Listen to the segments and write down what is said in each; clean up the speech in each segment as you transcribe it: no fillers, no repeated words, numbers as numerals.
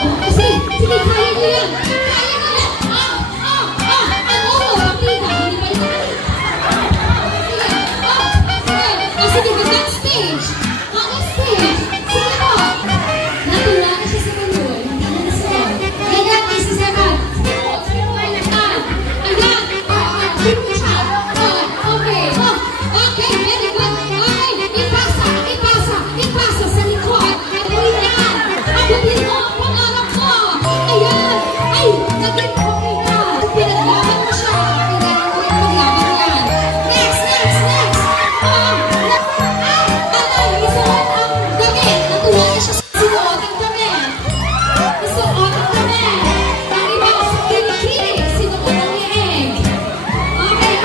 Sige, sige, kaya nyo yan. Kaya nyo yan. Ano? Pakita, hindi ba ito? Sige, hanggang stage. Hanggang stage. Sige po. Natula na siya sa kanyon. Hindi na nasuot. Ganyan, isa sa kan. Sige po, sige po. Ayan. Sige po siya. Okay. Okay, very good. Okay, ipasa sa likod. Ayan. Abutin mo, pangarap mo. Ayan. Ay, naging okay na. Pinaglaban mo siya. Paglaban yan. Next. Isuot ang damit. Natuwa na siya sa isuot ang damit. Isuot ang damit. Ang iba sa kilikili. Sinuot ang liig. Okay.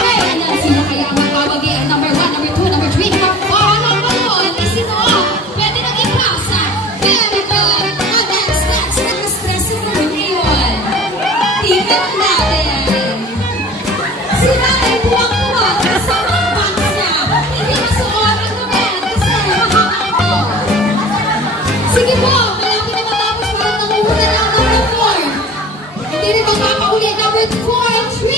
Ayan, sino kaya ang magpapagi? Number 1, number 2, number 3, number 4. Ano ba yun? Isinuot. Pwede nang ipasa. Very good. Next. Stressing na rin yun. Tingnan natin. Sila ay buwang-buwang kasama ang box niya. Hindi masuot ang damit kasi mahaba ito. Sige po, malapit na matapos. Parang nangunguna lang number 4. Hindi rin magpapahuli. Number 4 and 3.